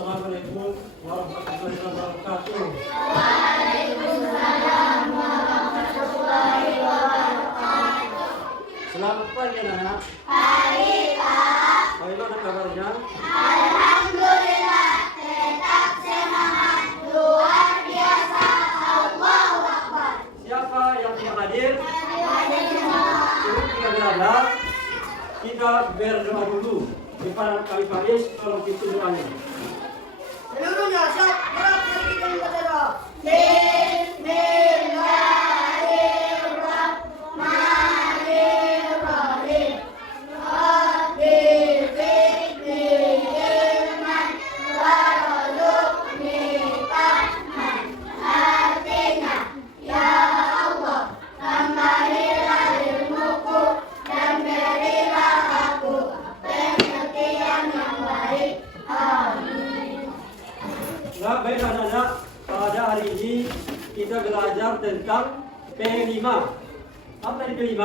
Assalamualaikum warahmatullahi wabarakatuh. Waalaikumsalam warahmatullahi wabarakatuh. Selamat pagi anak-anak. Pagi Pak. Bagaimana kabarnya? Alhamdulillah tetap semangat. Luar biasa. Allahu Akbar. Siapa yang tidak hadir? Hadir semua. Sebelum kita belajar, kita berdoa dulu. Kepada kami Faris, tolong pimpin doanya. Seluruhnya siap gerak dari kita yang berdoa. Bismillahirrahmanirrahim. Rabbil fikri ilman warzuqni fahman. Artinya, ya Allah, tambahilah ilmuku dan berilah aku pengertian yang baik. Amin. Nah, baik anak-anak, pada hari ini kita belajar tentang P5. Apa ini P5?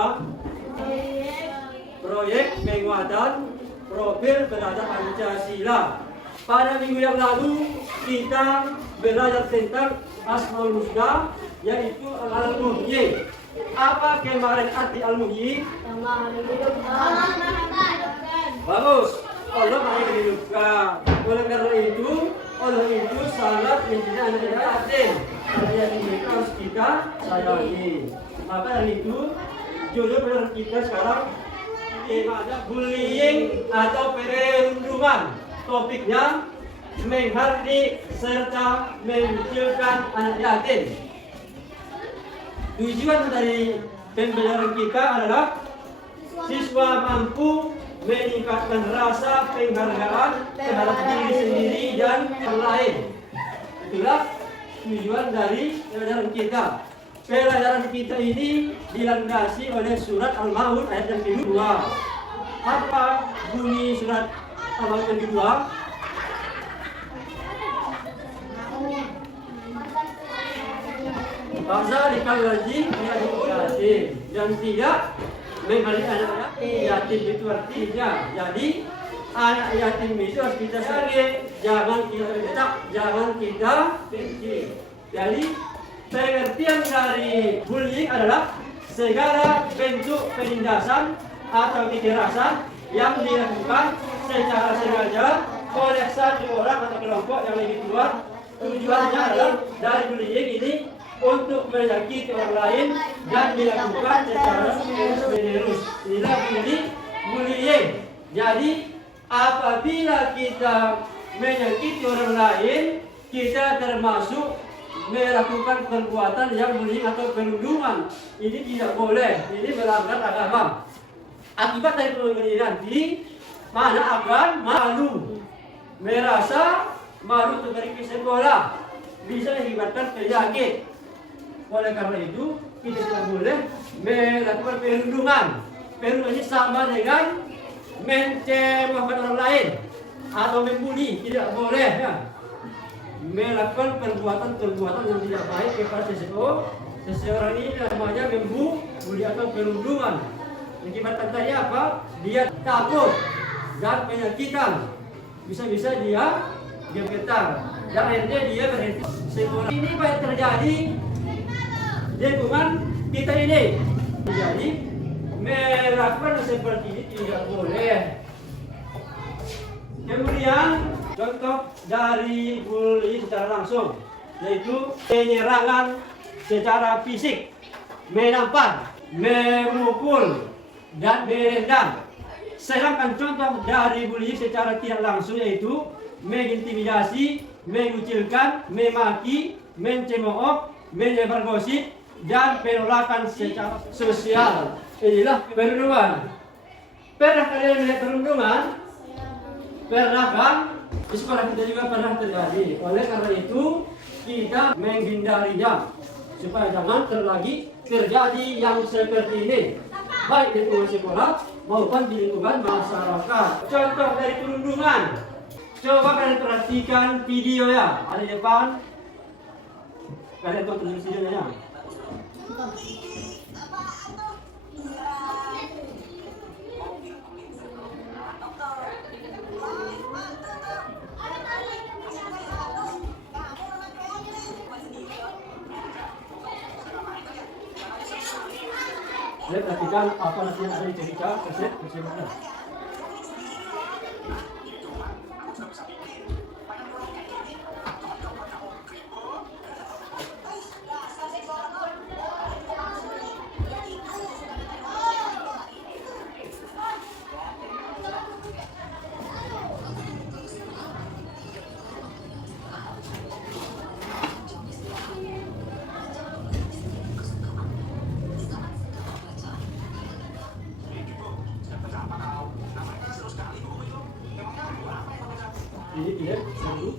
Proyek penguatan profil belajar Pancasila. Pada minggu yang lalu kita belajar tentang Asmaul Husna, yaitu Al-Muhyi. Apa kemarin arti Al-Muhyi? Bagus. Allah Maha Menghidupkan. Oleh karena itu, Allah itu sangat mencintai anak yatim. Anak yatim itu harus kita sayangi. Maka dari itu, judul pelajaran kita sekarang temanya bullying atau perundungan. Topiknya menghardik serta mengucilkan anak yatim. Tujuan dari pembelajaran kita adalah siswa mampu meningkatkan rasa penghargaan terhadap diri sendiri dan yang lain. Itulah tujuan dari pelajaran kita. Pelajaran kita ini dilandasi oleh surat Al-Maun ayat yang kedua. Apa bunyi surat Al-Maun yang kedua? Fazalikal ladzi yatim, dan tidak menghargai anak yatim itu artinya. Jadi anak yatim itu harus kita sayangi, jangan kita bentak, jangan kita benci. Jadi pengertian dari bullying adalah segala bentuk penindasan atau kekerasan yang dilakukan secara sengaja oleh satu orang atau kelompok yang lebih kuat. Tujuannya adalah dari bullying ini untuk menyakiti orang lain dan dilakukan secara terus-menerus. Inilah bullying. Jadi apabila kita menyakiti orang lain, kita termasuk melakukan perbuatan yang bullying atau perundungan. Ini tidak boleh. Ini melanggar agama. Akibat dari perundungan ini nanti mana akan malu, merasa malu untuk pergi ke sekolah, bisa mengakibatkan penyakit. Oleh karena itu, kita tidak boleh melakukan perundungan. Perundungan ini sama dengan mencemoohkan orang lain atau membuli. Tidak boleh ya. Melakukan perbuatan-perbuatan yang tidak baik kepada seseorang ini namanya membuli atau perundungan. Akibat tanya apa? Dia takut dan penyakitan. Bisa-bisa dia gemetar dan akhirnya dia berhenti sekolah. Ini banyak terjadi di lingkungan kita ini. Jadi melakukan seperti ini tidak boleh. Kemudian contoh dari bullying secara langsung, yaitu penyerangan secara fisik, menampar, memukul, dan merendam. Sedangkan contoh dari bullying secara tidak langsung yaitu mengintimidasi, mengucilkan, memaki, mencemooh, menyebar gosip, dan penolakan secara sosial. Inilah perundungan. Pernah kalian melihat perundungan? Pernah kan? Di sekolah kita juga pernah terjadi. Oleh karena itu kita menghindarinya supaya jangan terjadi yang seperti ini, baik di lingkungan sekolah maupun di lingkungan masyarakat. Contoh dari perundungan, coba kalian perhatikan video ya. Ada di depan. Kalian tonton videonya. Saya perhatikan apa nanti yang ada di cerita bersih-bersih. Ini dia, satu.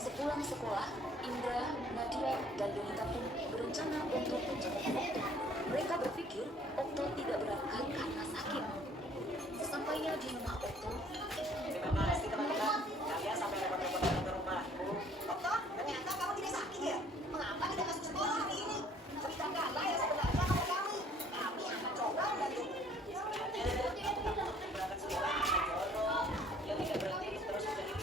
Sepulang sekolah, Indra, Nadia, dan Donita pun berencana untuk menjemput Okto. Mereka berpikir Okto tidak berangkat karena sakit. Sesampainya di rumah Okto, Terima kasih teman-teman, kalian sampai repot-repot datang ke rumahku. Okto, ternyata kamu tidak sakit ya? Mengapa tidak masuk sekolah hari ini? Ceritakanlah yang sebenarnya kepada kami. Kami akan coba membantu. Sebenarnya aku tak untuk berangkat sekolah karena Jono yang tidak berhenti terus menjadi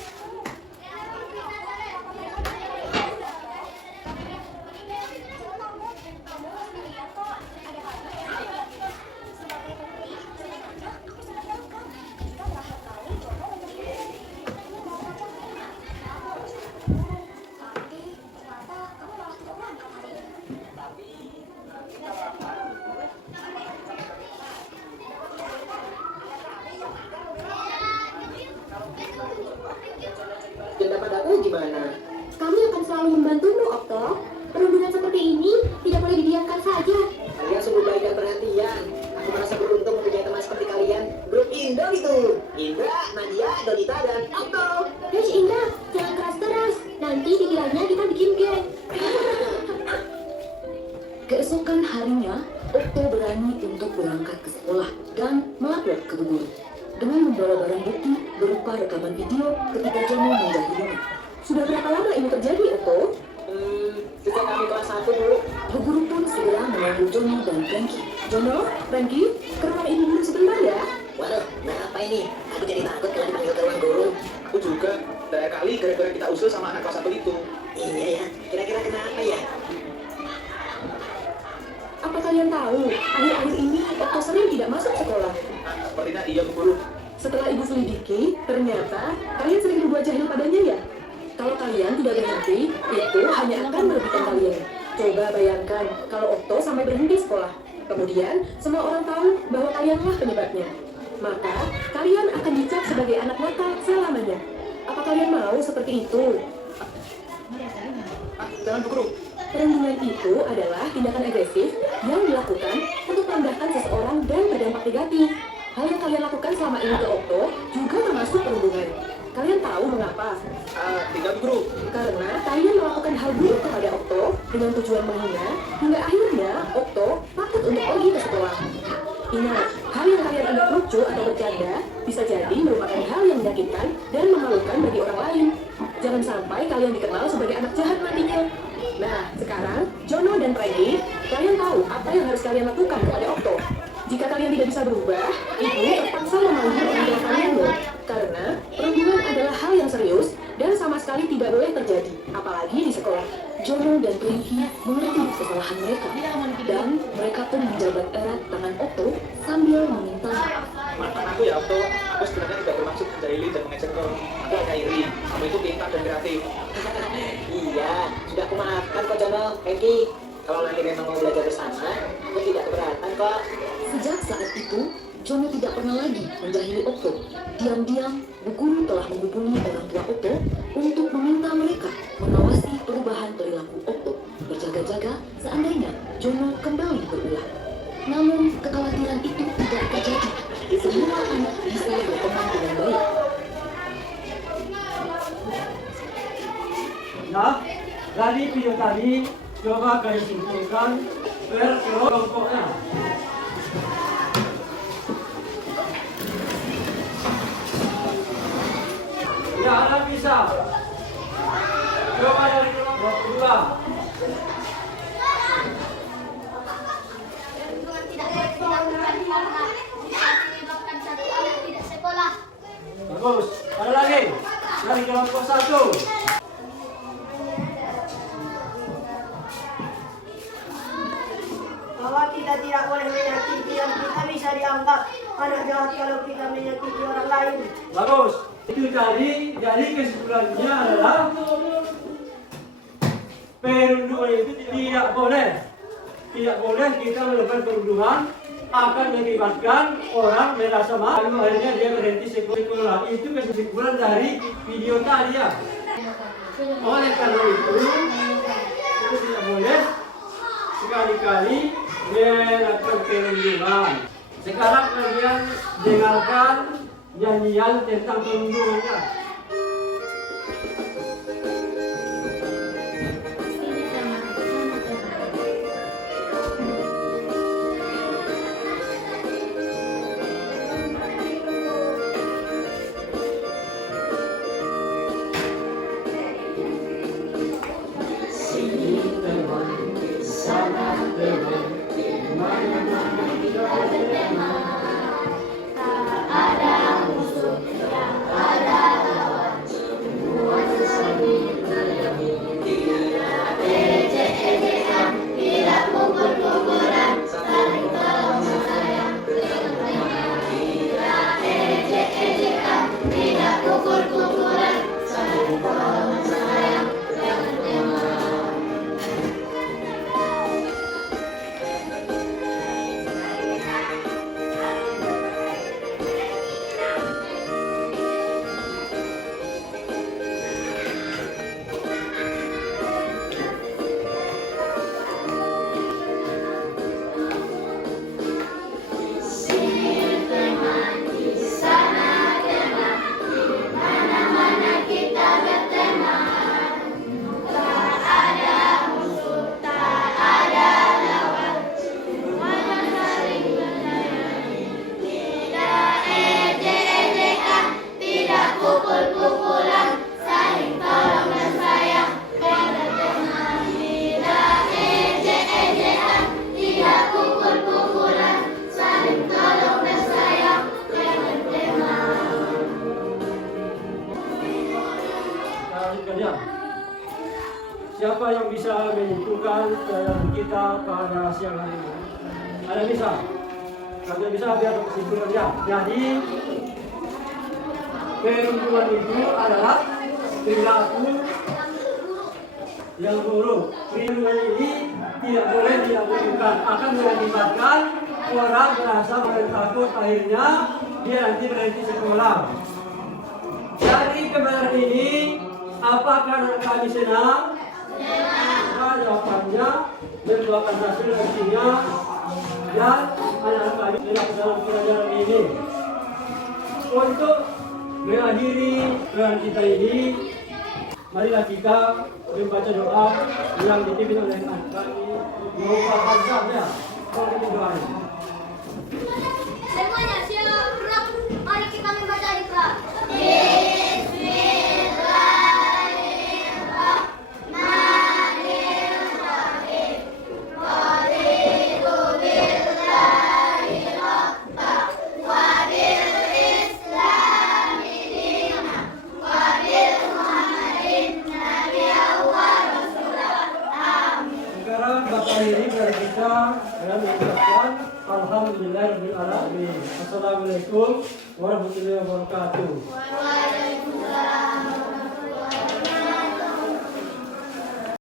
Dan padaku gimana? Kami akan selalu membantumu, Okto. Perundungan seperti ini tidak boleh didiamkan saja. Kalian sungguh baik dan perhatian. Aku merasa beruntung mempunyai teman seperti kalian. Grup Indra itu. Indra, Nadia, Donita, dan Okto. Guys, Indra, jangan keras-keras. Nanti dikiranya kita bikin geng. keesokan harinya, Okto berani untuk berangkat ke sekolah dan melapor ke guru dengan membawa barang bukti berupa rekaman video ketika Jono menjahilinya. Sudah berapa lama ini terjadi, Okto? Sejak kami kelas 1 dulu. Bu guru pun segera memanggil Jono dan Frankie. Jono, Franky, ke rumah ibu guru sebentar ya. Waduh, kenapa ini? Aku jadi takut kalau dipanggil ke ruang guru. Aku juga, daya kali gara-gara kita usul sama anak kelas 1 itu. Iya ya, kira-kira kenapa ya? Apa kalian tahu, akhir-akhir ini Okto sering tidak masuk sekolah. Sepertinya iya, Bu Guru. Setelah ibu selidiki, ternyata kalian sering berbuat jahil padanya ya? Kalau kalian tidak berhenti, itu hanya akan merugikan kalian. Coba bayangkan kalau Okto sampai berhenti sekolah. Kemudian, semua orang tahu bahwa kalianlah penyebabnya. Maka, kalian akan dicap sebagai anak nakal selamanya. Apa kalian mau seperti itu? Jangan, Bu Guru. Perundungan itu adalah tindakan agresif yang dilakukan untuk merendahkan seseorang dan berdampak negatif. Hal yang kalian lakukan selama ini ke Okto juga termasuk perundungan. Kalian tahu mengapa? Tidak, Bu Guru. Karena kalian melakukan hal buruk kepada Okto dengan tujuan menghina, hingga akhirnya Okto takut untuk pergi ke sekolah. Ingat, hal yang kalian anggap lucu atau bercanda bisa jadi merupakan hal yang menyakitkan dan memalukan bagi orang lain. Jangan sampai kalian dikenal sebagai anak jahat nantinya. Nah, sekarang, Jono dan Franky, kalian tahu apa yang harus kalian lakukan kepada Okto. Jika kalian tidak bisa berubah, ibu terpaksa memanggil orang tua kalian loh. Karena perundungan adalah hal yang serius dan sama sekali tidak boleh terjadi, apalagi di sekolah. Jono dan Frankie mengerti kesalahan mereka dan mereka pun menjabat erat tangan Okto sambil meminta maaf. Maafkan aku ya, Okto. Aku sebenarnya tidak bermaksud menjahili dan mengejek kau. Aku hanya iri. Kamu itu pintar dan kreatif. Iya, sudah aku maafkan kok Jono, Franky. Kalau nanti memang mau belajar bersama, aku tidak keberatan kok. Sejak saat itu, Jono tidak pernah lagi menjahili Okto. Diam-diam, Bu Guru telah menghubungi orang tua Okto untuk meminta mereka mengawasi perubahan perilaku Okto, berjaga-jaga seandainya Jono kembali berulang. Namun, kekhawatiran itu tidak terjadi. Semua anak bisa berkembang dengan baik. Nah, dari video tadi, coba kalian simpulkan per kelompoknya. Ya, anak bisa. Coba dari kelompok kedua. Bagus. Ada lagi dari kelompok 1. Bahwa kita tidak boleh menyakiti yang kita bisa dianggap anak jahat kalau kita menyakiti orang lain. Bagus. Itu tadi, jadi kesimpulannya adalah perundungan itu tidak boleh. Tidak boleh kita melakukan perundungan, akan mengakibatkan orang merasa malu, akhirnya dia berhenti sekolah. Itu kesimpulan dari video tadi ya. Oleh karena itu tidak boleh sekali-kali melakukan perundungan. Sekarang kalian dengarkan nyanyian tentang perundungannya. Siapa yang bisa menyimpulkan kita pada siang hari ini? Ada bisa? Kalau bisa biar kesimpulannya. Jadi perundungan itu adalah perilaku yang buruk. Perundungan ini tidak boleh dilakukan, akan mengakibatkan orang merasa takut, akhirnya dia nanti berhenti sekolah. Dari kebenaran ini, apakah anak kami senang? Jawabannya merupakan hasil nantinya dan anak kami dalam pelajaran ini. Untuk mengakhiri pelajaran kita ini, marilah kita membaca doa yang dipimpin oleh anak kami. Merupakan saja kalau kita doain. Semuanya siap, mari kita membaca Iqra. Alhamdulillahirabbil alamin. Assalamualaikum warahmatullahi wabarakatuh.